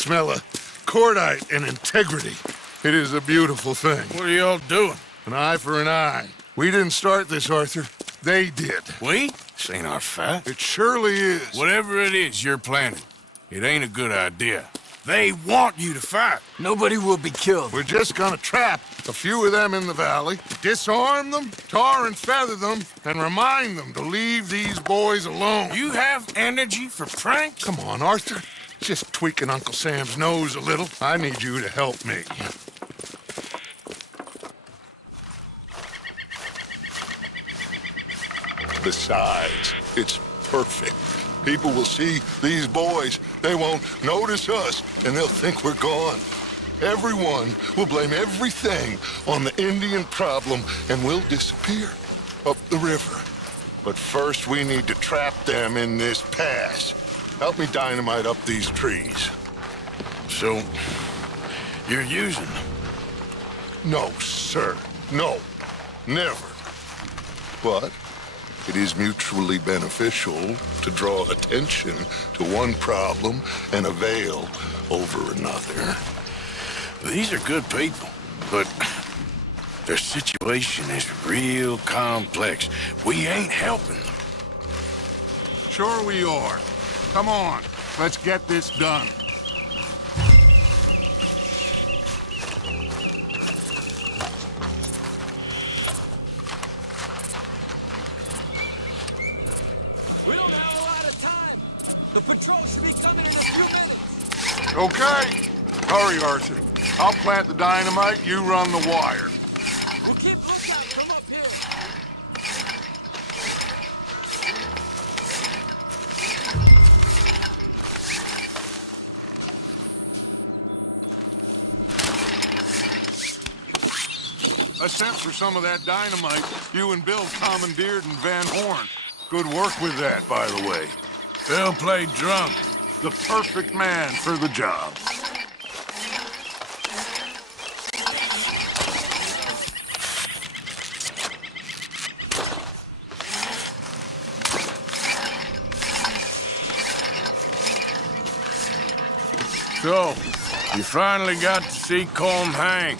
smell of cordite and integrity. It is a beautiful thing. What are y'all doing? An eye for an eye. We didn't start this, Arthur. They did. We? This ain't our fight. It surely is. Whatever it is you're planning, it ain't a good idea. They want you to fight. Nobody will be killed. We're just gonna trap a few of them in the valley, disarm them, tar and feather them, and remind them to leave these boys alone. You have energy for pranks? Come on, Arthur. Just tweaking Uncle Sam's nose a little. I need you to help me. Besides, it's perfect. People will see these boys. They won't notice us, and they'll think we're gone. Everyone will blame everything on the Indian problem, and we'll disappear up the river. But first, we need to trap them in this pass. Help me dynamite up these trees. So, you're using them? No, sir. No. Never. But it is mutually beneficial to draw attention to one problem and avail over another. These are good people, but their situation is real complex. We ain't helping them. Sure we are. Come on, let's get this done. We don't have a lot of time. The patrol should be coming in a few minutes. Okay. Hurry, Arthur. I'll plant the dynamite, you run the wire. We'll keep lookout from up here. I sent for some of that dynamite you and Bill commandeered in Van Horn. Good work with that, by the way. Bill played drunk. The perfect man for the job. So, you finally got to see Colm hang.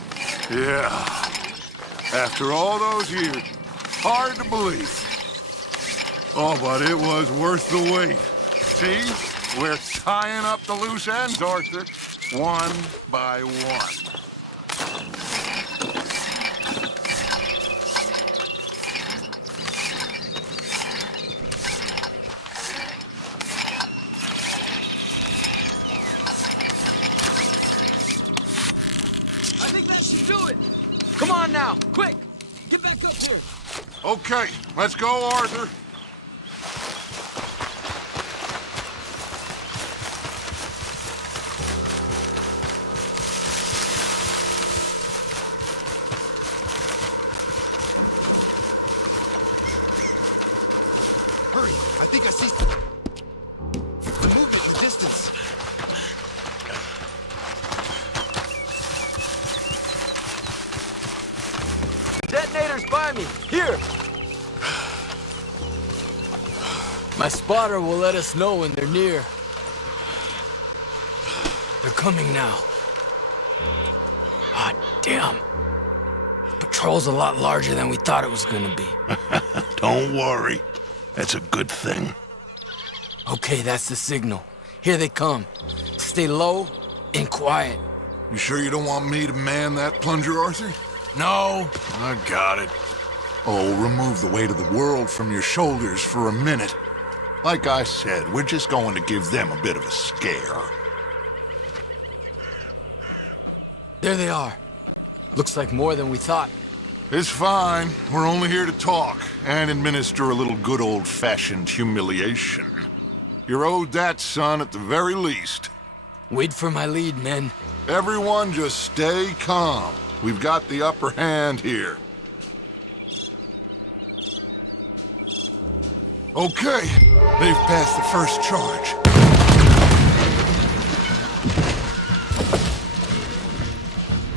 Yeah. After all those years, hard to believe. Oh, but it was worth the wait. See? We're tying up the loose ends, Arthur. One by one. I think that should do it. Come on now, quick. Get back up here. Okay, let's go, Arthur. Hurry! I think I see the movement in the distance. Detonator's by me. Here. My spotter will let us know when they're near. They're coming now. Ah, damn. Patrol's a lot larger than we thought it was gonna be. Don't worry. That's a good thing. Okay, that's the signal. Here they come. Stay low and quiet. You sure you don't want me to man that plunger, Arthur? No, I got it. Oh, remove the weight of the world from your shoulders for a minute. Like I said, we're just going to give them a bit of a scare. There they are. Looks like more than we thought. It's fine. We're only here to talk and administer a little good old-fashioned humiliation. You're owed that, son, at the very least. Wait for my lead, men. Everyone just stay calm. We've got the upper hand here. Okay, they've passed the first charge.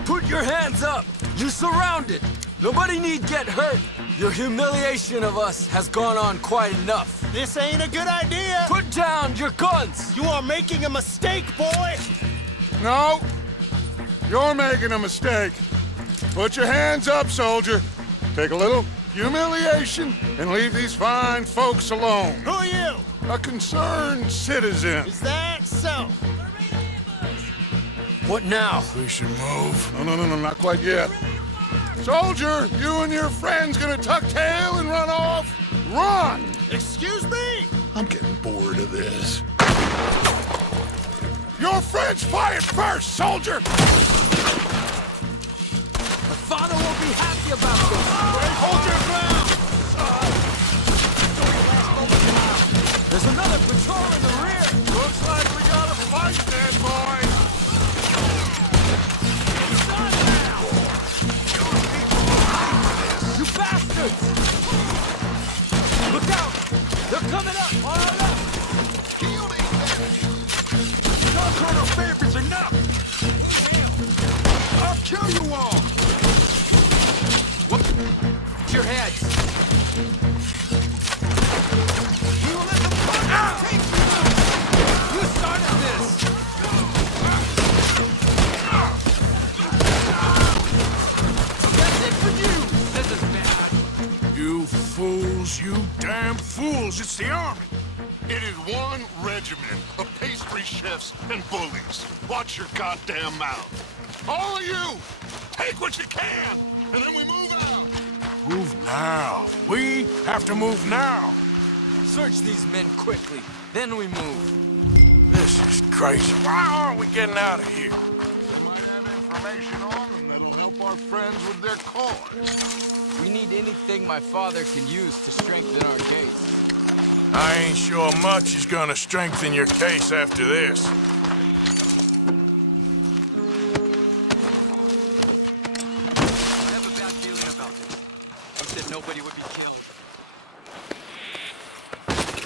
Put your hands up! You're surrounded! Nobody need get hurt! Your humiliation of us has gone on quite enough. This ain't a good idea! Put down your guns! You are making a mistake, boy! No, you're making a mistake. Put your hands up, soldier. Take a little humiliation and leave these fine folks alone. Who are you? A concerned citizen. Is that so? What now? We should move. No, not quite yet. Soldier, you and your friends gonna tuck tail and run off? Run! Excuse me? I'm getting bored of this. Your friends fired first, soldier! My father won't be happy about this. Hold your ground! There's another patrol in the rear. Looks like we got a fight then, boys. It's on now. You bastards! Look out! They're coming up on our left. Conquer the favors enough! I'll kill you all! What? Your heads. You let them take you! You started this. That's it for you. This is bad. You fools, you damn fools. It's the army. It is one regiment of pastry chefs and bullies. Watch your goddamn mouth. All of you, take what you can, and then we move out. Move now. We have to move now. Search these men quickly. Then we move. This is crazy. Why aren't we getting out of here? They might have information on them that'll help our friends with their cause. We need anything my father can use to strengthen our case. I ain't sure much is gonna strengthen your case after this. I have a bad feeling about this. He said nobody would be killed.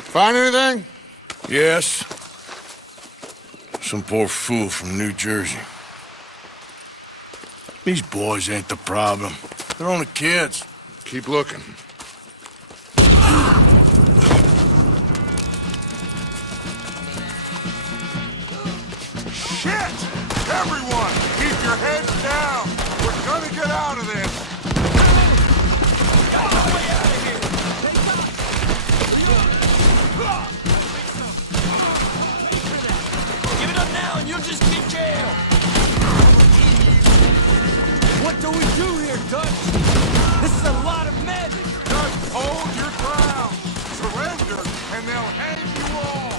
Find anything? Yes. Some poor fool from New Jersey. These boys ain't the problem. They're only kids. Keep looking. Shit! Everyone, keep your heads down! We're gonna get out of this! Give it up now and you'll just get jailed. What do we do here, Dutch? This is a lot of men. Just hold your ground! Surrender, and they'll hang you all!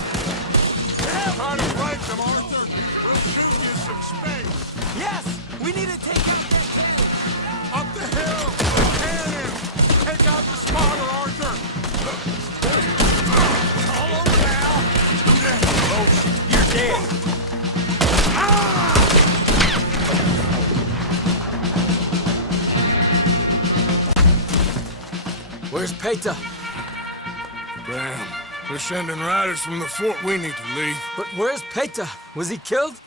Try to break them, Arthur! We'll shoot you some space! Yes, we need to take out that Up the hill! Cannon! Take out the spotter, Arthur! all over now. You're dead. Where's Peta? Damn. They're sending riders from the fort. We need to leave. But where's Peta? Was he killed?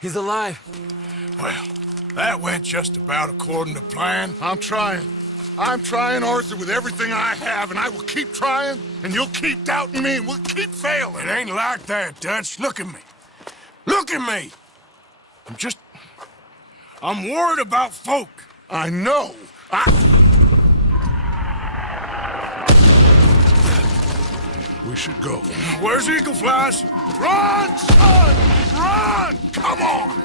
He's alive. Well, that went just about according to plan. I'm trying. I'm trying, Arthur, with everything I have, and I will keep trying, and you'll keep doubting me, and we'll keep failing. It ain't like that, Dutch. Look at me. Look at me! I'm worried about folk. I know. We should go. Where's Eagle Flies? Run, son! Run! Come on!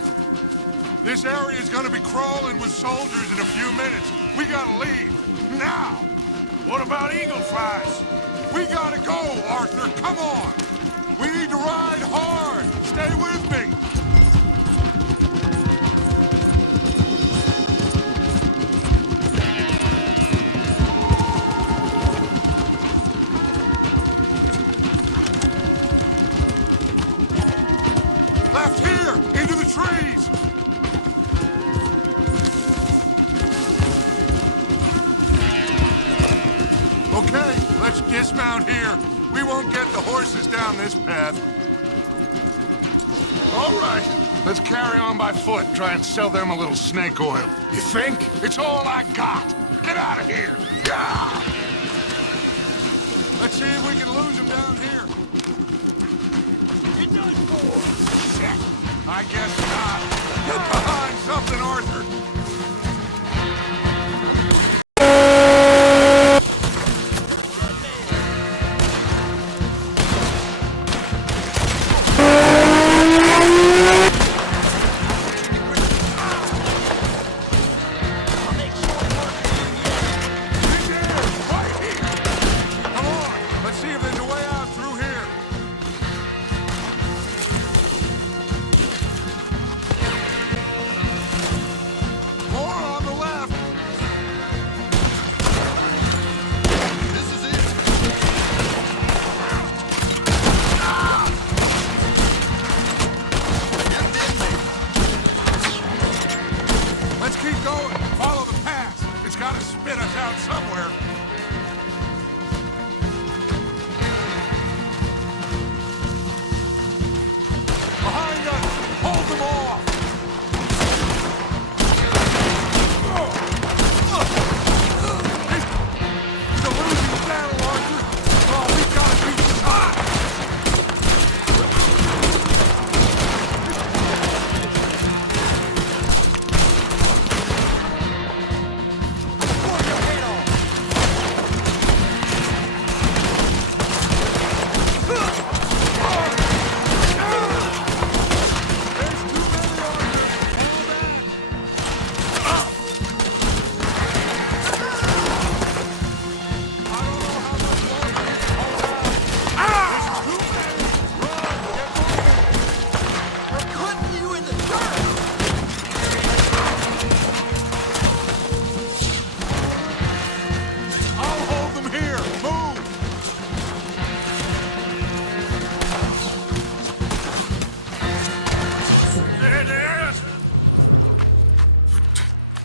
This area is gonna be crawling with soldiers in a few minutes. We gotta leave. Now! What about Eagle Flies? We gotta go, Arthur. Come on! We need to ride hard. Stay with me. Left here, into the trees. Okay, let's dismount here. We won't get the horses down this path. All right, let's carry on by foot. Try and sell them a little snake oil. You think? It's all I got. Get out of here. Yeah! Let's see if we can lose them down here. You're done for. Shit! I I guess not. Get behind something, Arthur.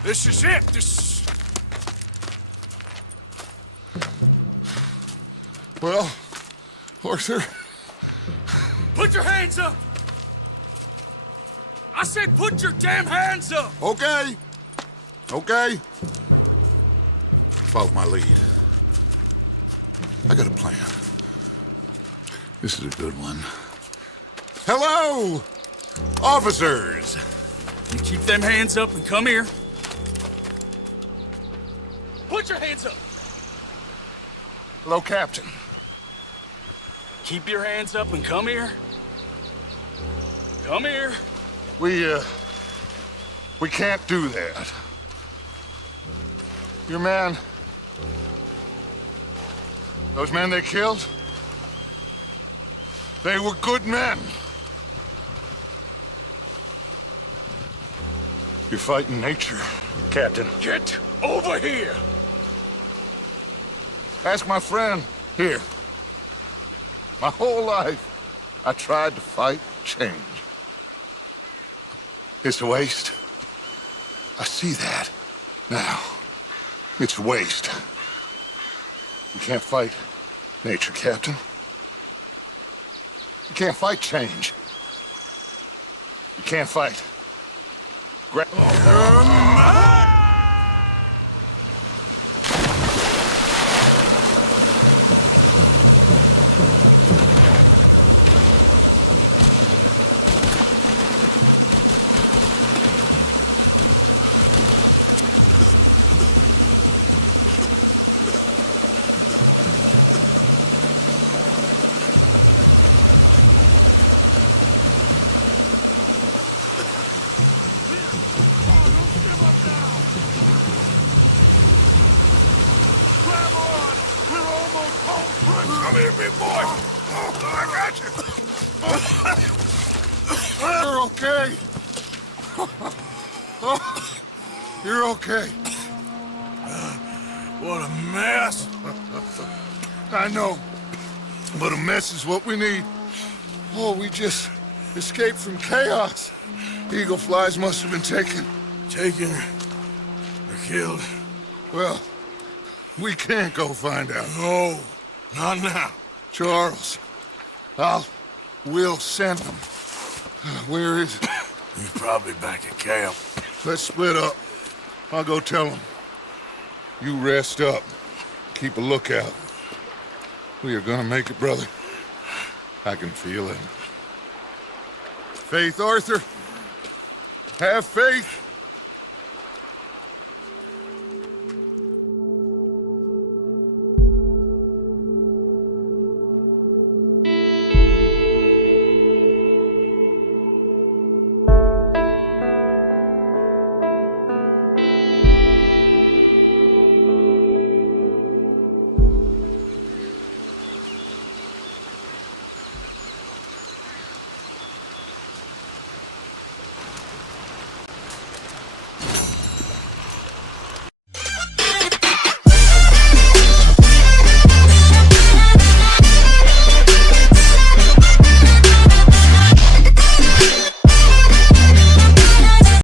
This is it. This. Well, Arthur, Put your hands up! I said put your damn hands up! Okay. Okay. Follow my lead. I got a plan. This is a good one. Hello, officers. You keep them hands up and come here. Put your hands up! Hello, Captain. Keep your hands up and come here. Come here. We can't do that. Your man... Those men they killed? They were good men. You're fighting nature, Captain. Get over here. Ask my friend here. My whole life, I tried to fight change. It's a waste. I see that now. It's a waste. You can't fight nature, Captain. You can't fight change. You can't fight. Come here, big boy. I got you. You're okay. You're okay. What a mess. I know. But a mess is what we need. Oh, we just escaped from chaos. Eagle flies must have been taken. Taken or killed? Well, we can't go find out. No, not now. Charles, we'll send them. Where is it? He's probably back at camp. Let's split up. I'll go tell them. You rest up. Keep a lookout. We are gonna make it, brother. I can feel it. Faith, Arthur, Have faith